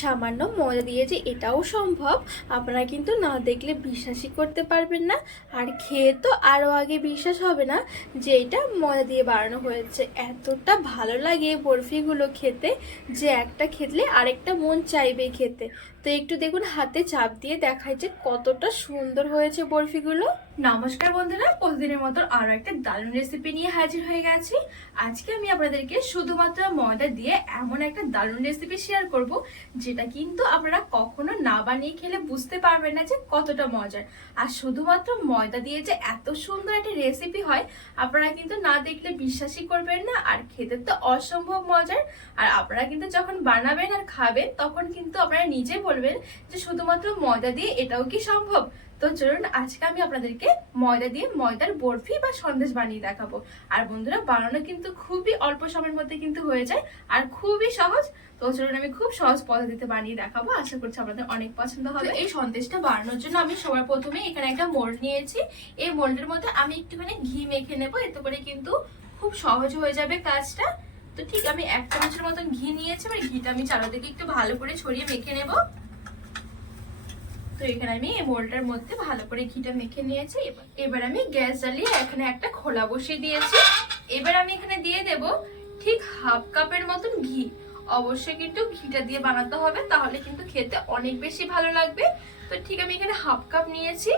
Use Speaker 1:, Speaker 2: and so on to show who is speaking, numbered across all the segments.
Speaker 1: সামান্য ময়দা দিয়ে যে এটাও সম্ভব, আপনারা কিন্তু না দেখলে বিশ্বাসই করতে পারবেন না। আর খেয়ে তো আরও আগে বিশ্বাস হবে না যে এটা ময়দা দিয়ে বানানো হয়েছে। এতটা ভালো লাগে বরফিগুলো খেতে যে একটা খেতলে আরেকটা মন চাইবে খেতে। তো একটু দেখুন হাতে চাপ দিয়ে দেখায় যে কতটা সুন্দর হয়েছে বরফিগুলো। নমস্কার বন্ধুরা, প্রতিদিনের মতো আরও একটা দারুণ রেসিপি নিয়ে হাজির হয়ে গেছি। আজকে আমি আপনাদেরকে শুধুমাত্র ময়দা দিয়ে এমন একটা দারুণ রেসিপি শেয়ার করব যেটা কিন্তু আপনারা কখনো না বানিয়ে খেলে বুঝতে পারবেন না যে কতটা মজার। আর শুধুমাত্র ময়দা দিয়ে যে এত সুন্দর একটা রেসিপি হয়, আপনারা কিন্তু না দেখলে বিশ্বাসই করবেন না আর খেতে তো অসম্ভব মজার। আর আপনারা কিন্তু যখন বানাবেন আর খাবেন, তখন কিন্তু আপনারা নিজে বলবেন যে শুধুমাত্র ময়দা দিয়ে এটাও কি সম্ভব? তো চলুন আজকে আমি আপনাদেরকে ময়দা দিয়ে ময়দার বরফি বা সন্দেশ বানিয়ে দেখাবো। আর বন্ধুরা বানানো কিন্তু খুবই অল্প সময়ের মধ্যে কিন্তু হয়ে যায় আর খুবই সহজ। তো চলুন আমি খুব সহজ পদ্ধতিতে বানিয়ে দেখাবো। আশা করছি আপনাদের অনেক পছন্দ হবে। এই সন্দেশটা বানানোর জন্য আমি সবার প্রথমে এখানে একটা মোল্ড নিয়েছি। এই মোল্ডের মধ্যে আমি একটুখানি ঘি মেখে নেব। এতে করে কিন্তু খুব সহজ হয়ে যাবে কাজটা। তো ঠিক আমি এক চামচের মতন ঘি নিয়েছি। এবার ঘিটা আমি চারিদিকে একটু ভালো করে ছড়িয়ে মেখে নেব। তো এখানে আমি এই মোলটার মধ্যে ভালো করে ঘিটা মেখে নিয়েছি। এবার আমি গ্যাস জ্বালিয়ে এখানে একটা খোলা বসিয়ে দিয়েছি। এবার আমি এখানে দিয়ে দেব ঠিক হাফ কাপের মতন ঘি। অবশ্যই কিন্তু ঘিটা দিয়ে বানাতে হবে, তাহলে কিন্তু খেতে অনেক বেশি ভালো লাগবে। তো ঠিক আমি এখানে হাফ কাপ নিয়েছি।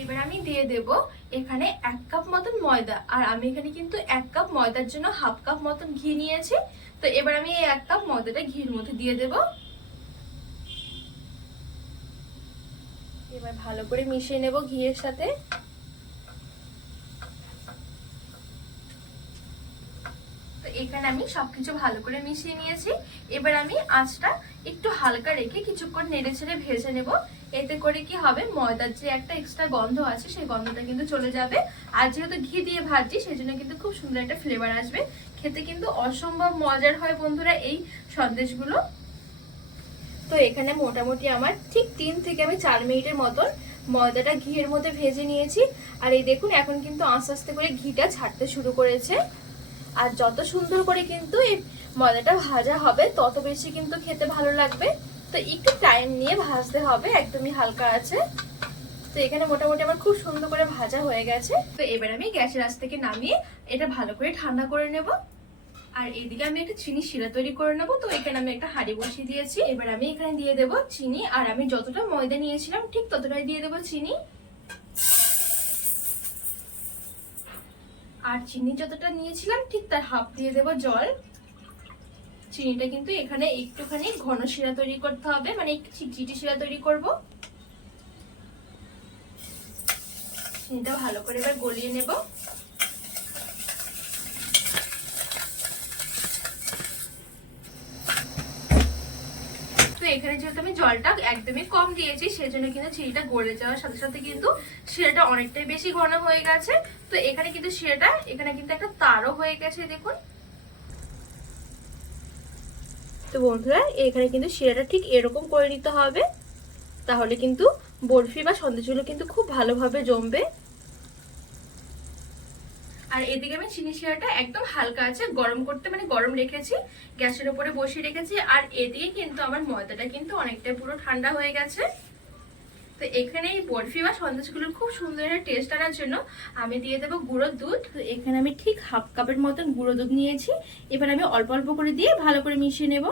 Speaker 1: এবার আমি দিয়ে দেব এখানে এক কাপ মতন ময়দা, আর আমি এখানে কিন্তু এক কাপ ময়দার জন্য হাফ কাপ মতন ঘি নিয়েছি। তো এবার আমি এই এক কাপ ময়দাটা ঘির মধ্যে দিয়ে দেব। এবার ভালো করে মিশিয়ে নেব ঘিয়ের সাথে। এখানে আমি সবকিছু ভালো করে মিশিয়ে নিয়েছি। এবার আমি আঁচটা একটু হালকা রেখে কিছুক্ষণ নেড়ে ছেড়ে ভেজে নেব। এতে করে কি হবে? ময়দার যে একটা এক্সট্রা গন্ধ আছে, সেই গন্ধটা কিন্তু চলে যাবে। আর যেহেতু ঘি দিয়ে ভাজছি সেই জন্য কিন্তু খুব সুন্দর একটা ফ্লেভার আসবে। খেতে কিন্তু অসম্ভব মজার হয় বন্ধুরা এই সন্দেশগুলো। তো এখানে মোটামুটি আমার ঠিক তিন থেকে আমি চার মিনিটের মতন ময়দাটা ঘিয়ের মধ্যে ভেজে নিয়েছি। আর এই দেখুন, এখন কিন্তু আস্তে আস্তে করে ঘিটা ছাড়তে শুরু করেছে। আর যত সুন্দর করে কিন্তু এই ময়দাটা ভাজা হবে, তত বেশি কিন্তু খেতে ভালো লাগবে। তো একটু টাইম নিয়ে ভাজতে হবে, একদমই হালকা আছে। তো এখানে মোটামুটি আমার খুব সুন্দর করে ভাজা হয়ে গেছে। তো এবার আমি গ্যাসের আঁচ থেকে নামিয়ে এটা ভালো করে ঠান্ডা করে নেব। আর এইদিকে আমি একটা চিনি শিরা তৈরি করে নেব। তো এখানে আমি একটা হাঁড়ি বসিয়ে দিয়েছি। এবার আমি এখানে দিয়ে দেব চিনি। আর আমি যতটা ময়দা নিয়েছিলাম, ঠিক ততটাই দিয়ে দেব চিনি। আর চিনি যতটা নিয়েছিলাম, ঠিক তার হাফ দিয়ে দেব জল। চিনিটা কিন্তু এখানে একটুখানি ঘন শিরা তৈরি করতে হবে মানে একটু চিটচিটি শিরা তৈরি করব। চিনিটা ভালো করে এবার গলিয়ে নেব। তো এখানে যেহেতু আমি জলটা একদমই কম দিয়েছি, সেজন্য কিন্তু চিনিটা গলে যাওয়ার সাথে সাথে কিন্তু শিরাটা অনেকটাই বেশি ঘন হয়ে গেছে। তো এখানে কিন্তু শিরাটা, এখানে কিন্তু একটা তারও হয়ে গেছে, দেখুন। তো বন্ধুরা, এখানে কিন্তু শিরাটা ঠিক এরকম করে নিতে হবে। তাহলে কিন্তু বরফি বা সন্দেশগুলো কিন্তু খুব ভালোভাবে জমবে। আর এদিকে আমি চিনি শিরাটা একদম হালকা আছে, গরম করতে মানে গরম রেখেছি, গ্যাসের উপরে বসিয়ে রেখেছি। আর এদিকে কিন্তু আমার ময়দাটা কিন্তু অনেকটা পুরো ঠান্ডা হয়ে গেছে। তো এখানে এই বরফি বা সন্দেশগুলোর খুব সুন্দর একটা টেস্ট আনার জন্য আমি দিয়ে দেবো গুঁড়ো দুধ। তো এখানে আমি ঠিক হাফ কাপের মতন গুঁড়ো দুধ নিয়েছি। এবার আমি অল্প অল্প করে দিয়ে ভালো করে মিশিয়ে নেব।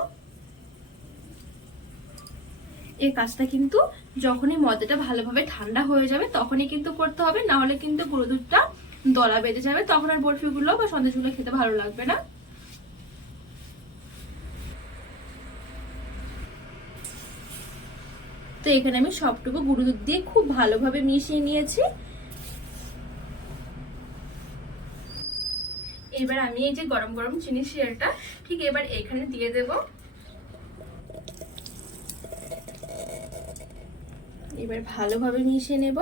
Speaker 1: এই কাজটা কিন্তু যখনই ময়দাটা ভালোভাবে ঠান্ডা হয়ে যাবে তখনই কিন্তু করতে হবে। না হলে কিন্তু গুঁড়ো দুধটা দলা বেঁধে যাবে। তখন আর বরফিগুলো বা সন্দেশগুলো খেতে ভালো লাগবে না। তো এখানে আমি সবটুকু গুঁড়ো দুধ দিয়ে খুব ভালোভাবে মিশিয়ে নিয়েছি। এবার আমি এই যে গরম গরম চিনি শিরাটা, ঠিক এবার এখানে দিয়ে দেব। এবার ভালোভাবে মিশিয়ে নেব।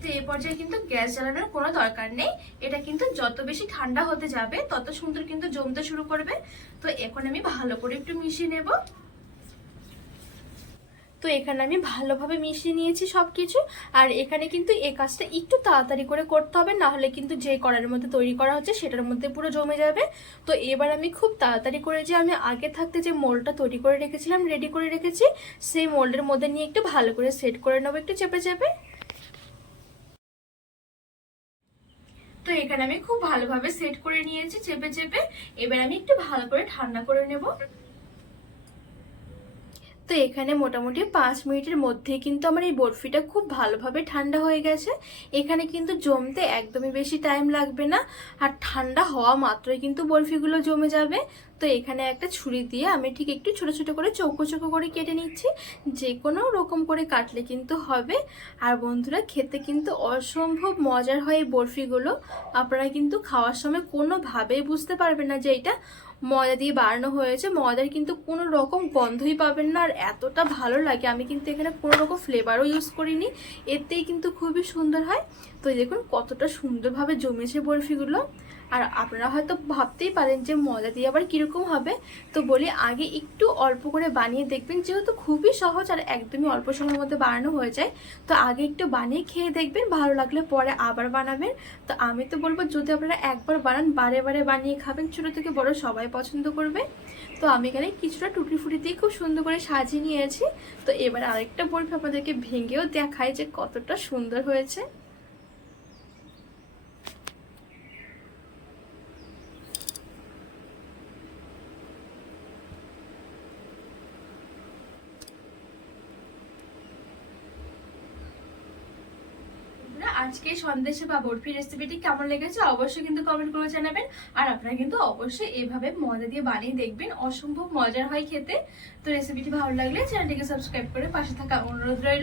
Speaker 1: তো এই পর্যায়ে কিন্তু গ্যাস জ্বালানোর কোনো দরকার নেই। এটা কিন্তু যত বেশি ঠান্ডা হতে যাবে, তত সুন্দর কিন্তু জমতে শুরু করবে। তো এখন আমি ভালো করে একটু মিশিয়ে নেব। তো এখানে আমি ভালোভাবে মিশিয়ে নিয়েছি সব কিছু আর এখানে কিন্তু এই কাজটা একটু তাড়াতাড়ি করে করতে হবে, না হলে কিন্তু যে কড়াইয়ের মধ্যে তৈরি করা হচ্ছে সেটার মধ্যে পুরো জমে যাবে। তো এবার আমি খুব তাড়াতাড়ি করে যে আমি আগে থাকতে যে মোল্ডটা তৈরি করে রেখেছিলাম রেডি করে রেখেছি, সেই মোল্ডের মধ্যে নিয়ে একটু ভালো করে সেট করে নেব একটু চেপে চেপে তো এখানে আমি খুব ভালোভাবে সেট করে নিয়েছি, চেপে চেপে। এবার আমি একটু ভালো করে ঠান্ডা করে নেব। তো এখানে মোটামুটি পাঁচ মিনিটের মধ্যেই কিন্তু আমার এই বরফিটা খুব ভালোভাবে ঠান্ডা হয়ে গেছে। এখানে কিন্তু জমতে একদমই বেশি টাইম লাগবে না। আর ঠান্ডা হওয়া মাত্রই কিন্তু বরফিগুলো জমে যাবে। তো এখানে একটা ছুরি দিয়ে আমি ঠিক একটু ছোট ছোট করে চৌকো চৌকো করে কেটে নিচ্ছি। যে কোনো রকম করে কাটলে কিন্তু হবে। আর বন্ধুরা, খেতে কিন্তু অসম্ভব মজার হয় এই বরফিগুলো। আপনারা কিন্তু খাওয়ার সময় কোনোভাবেই বুঝতে পারবেন না যে এটা ময়দা দিয়ে বানানো হয়েছে। ময়দার কিন্তু কোনো রকম গন্ধই পাবেন না। আর এতটা ভালো লাগে। আমি কিন্তু এখানে কোনো রকম ফ্লেভারও ইউজ করিনি। এতেই কিন্তু খুবই সুন্দর হয়। তো দেখুন, কতটা সুন্দরভাবে জমেছে বরফিগুলো। আর আপনারা হয়তো ভাবতেই পারেন যে ময়দা দিয়ে আবার কীরকম হবে। তো বলি, আগে একটু অল্প করে বানিয়ে দেখবেন, যেহেতু খুবই সহজ আর একদমই অল্প সময়ের মধ্যে বানানো হয়ে যায়, তো আগে একটু বানিয়ে খেয়ে দেখবেন, ভালো লাগলে পরে আবার বানাবেন। তো আমি তো বলব, যদি আপনারা একবার বানান, বারে বারে বানিয়ে খাবেন, ছোটো থেকে বড় সবাই পছন্দ করবে। তো আমি এখানে কিছুটা টুটি ফুটি দিয়ে খুব সুন্দর করে সাজিয়ে নিয়েছি। তো এবার আরেকটা বরফি আপনাদেরকে ভেঙেও দেখায় যে কতটা সুন্দর হয়েছে বন্ধুরা, আজকে সন্দেশে বা বরফি রেসিপিটি কেমন লেগেছে অবশ্যই কিন্তু কমেন্ট করে জানাবেন। আর আপনারা কিন্তু অবশ্যই এভাবে মজা দিয়ে বানিয়ে দেখবেন। অসম্ভব মজার হয় খেতে। তো রেসিপিটি ভালো লাগলে চ্যানেলটিকে সাবস্ক্রাইব করে পাশে থাকা অনুরোধ রইল।